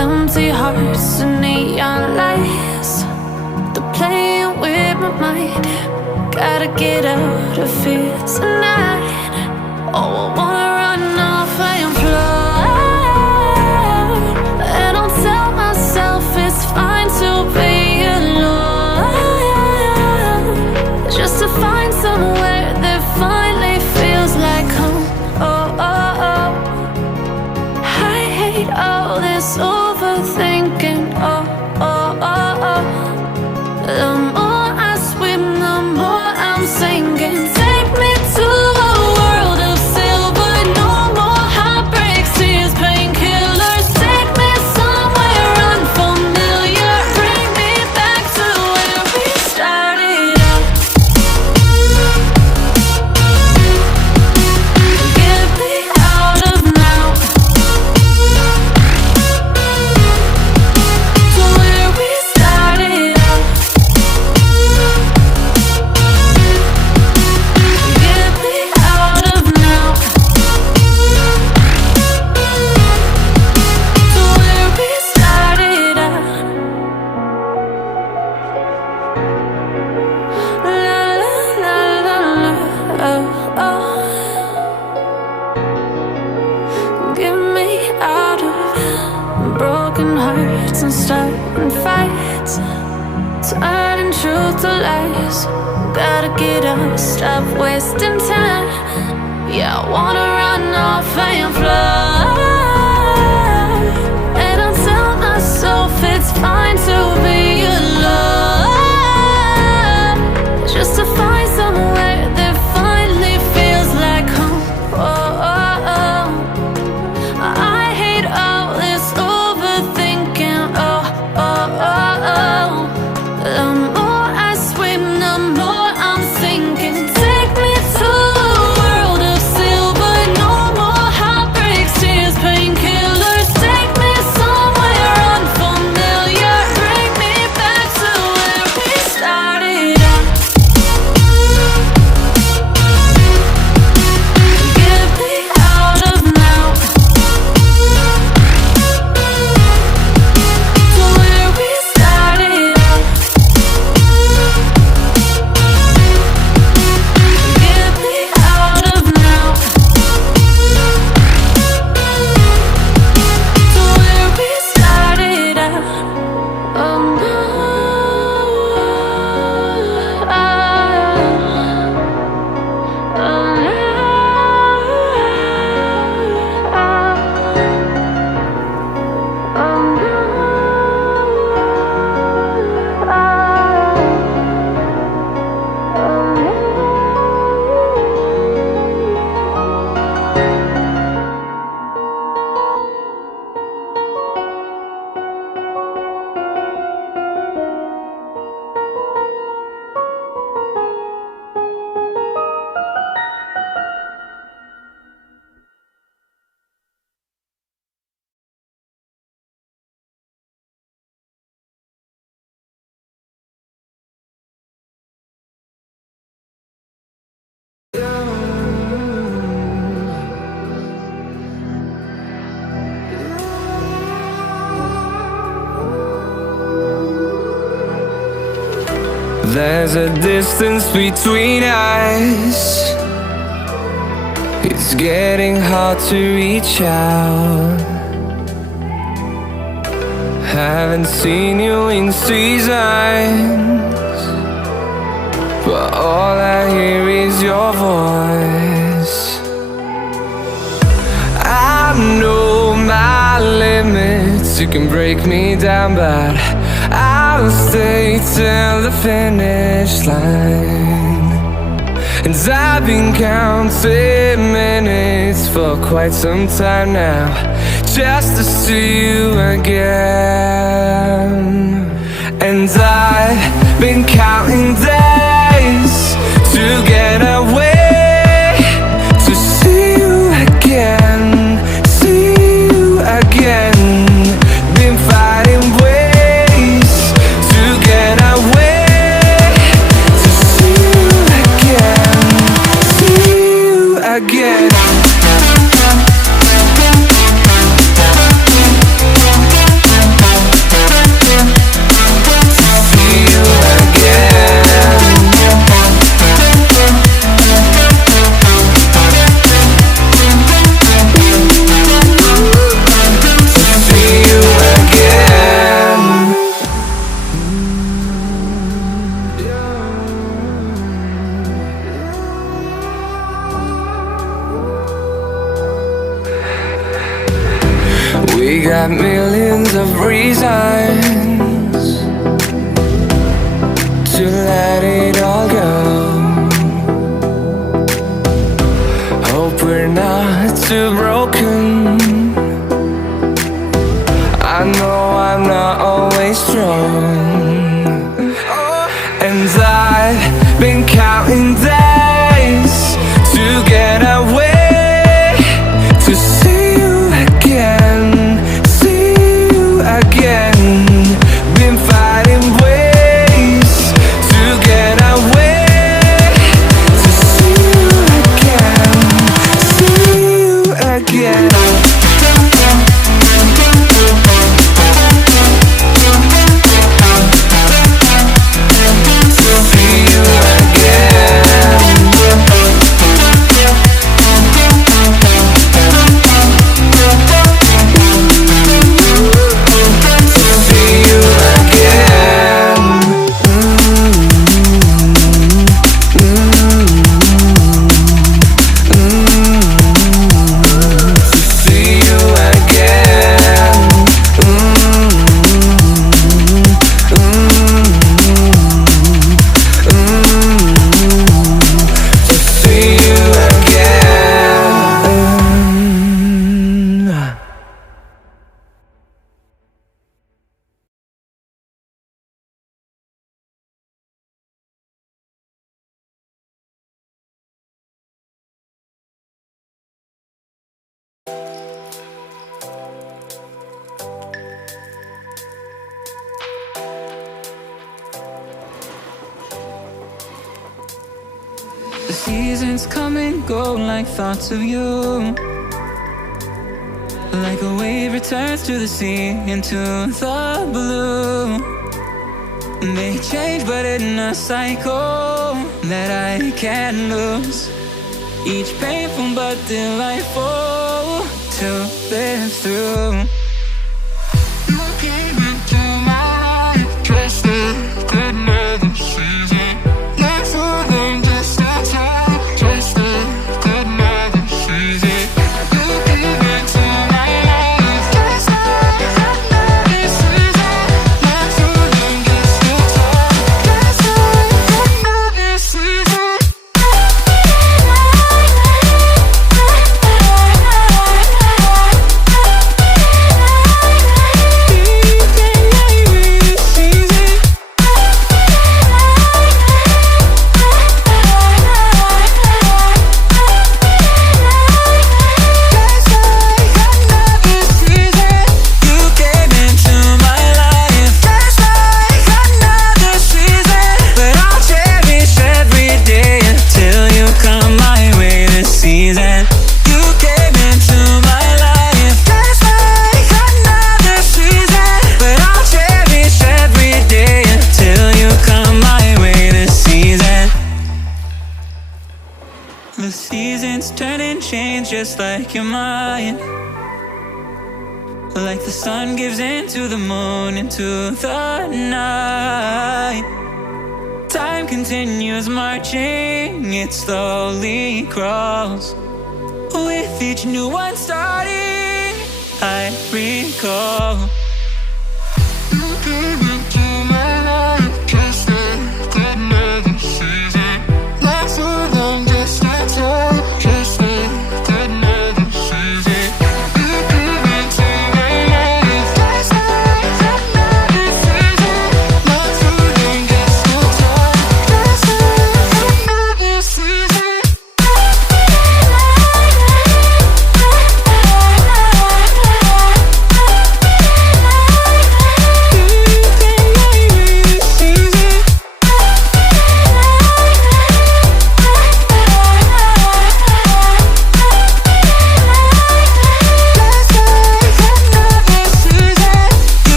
empty hearts and neon lights. They're playing with my mind. Gotta get out of here tonight. Oh, I wanna run off and fly. And I'll tell myself it's fine to be alone, just to find somewhere that finally feels like home. Oh, oh, oh. I hate all this overthinking. Oh, oh, oh, oh. The more I swim, the more I'm sinking. Take me to a world of silver. No more heartbreaks, tears, painkillers. Take me somewhere unfamiliar. Bring me back to where we started out. Get me out of now, to where we started out. Get me out of now, to where we started out. La la la la la, oh, oh. Get me out of broken hearts and starting fights, turning truth to lies. Gotta get up, stop wasting time. Yeah, I wanna run off and fly. And I'll tell myself it's fine to be alone, just to find somewhere that finally feels like home. Oh, oh, oh. I hate all this overthinking. Oh, oh, oh, oh. The more I swim, the more I'm sinking. Take me to a world of silver. No more heartbreaks, tears, painkillers. Take me somewhere unfamiliar. Bring me back to where we started out. Get me out of now, to where we started out. Get me out of now, to where we started out. Oh no, oh There's a distance between us. It's getting hard to reach out. Haven't seen you in seasons, but all I hear is your voice. I know my limits. You can break me down, but I'll stay till the finish line. And I've been counting minutes for quite some time now, just to see you again. And I've been counting days to get away, to see you again, see you again. Been fighting ways to get away, to see you again, see you again. We got millions of reasons to let it all go. Hope we're not too broken. I know I'm not always strong, and I've been counting days to get away, to see you again, see you again. Been fighting ways to get away, to see you again, see you again. The seasons come and go like thoughts of you. Like a wave returns to the sea, into the blue. They change but in a cycle that I can't lose. Each painful but delightful to live through. You came into my life just as another season. Not for them, just a time, just another season. You came into my life just like another season. Not for them, just a time, just another season. The seasons turn and change just like your mind. Like the sun gives into the moon, into the night. Time continues marching, it slowly crawls. With each new one starting, I recall. You came into my life just like another season. Not for long, just a time, just like another season. You came into my life just like another season. Not for long, just a time, just like another season.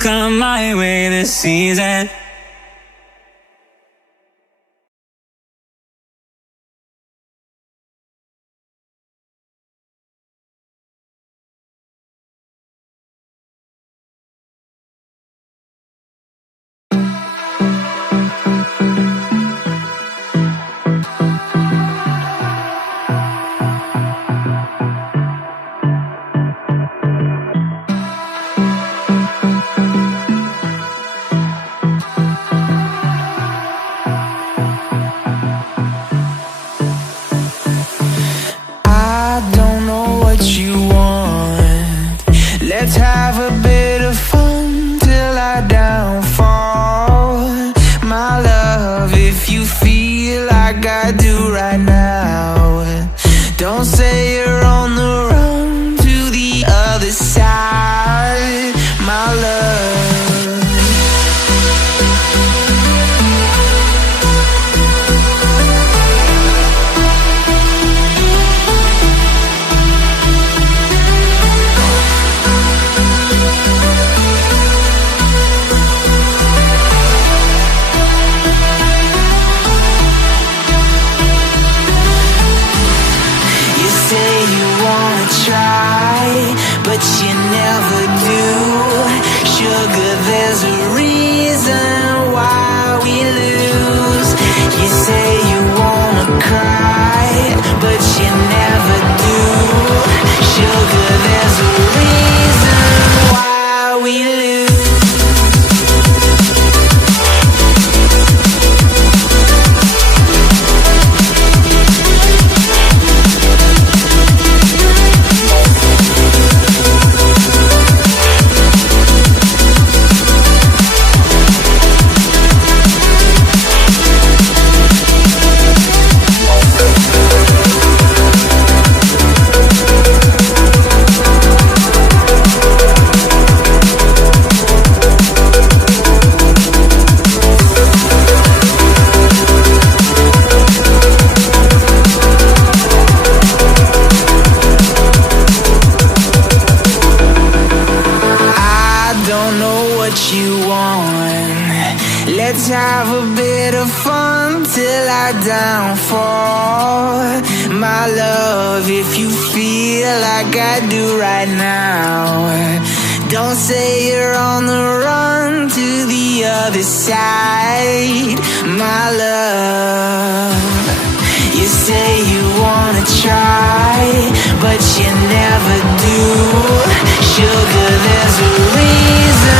Come my way this season. You say you wanna cry, but you never do. Sugar, there's a reason why we lose. Let's have a bit of fun till I downfall. My love, if you feel like I do right now, don't say you're on the run to the other side. My love, you say you wanna try, but you never do. Sugar, there's a reason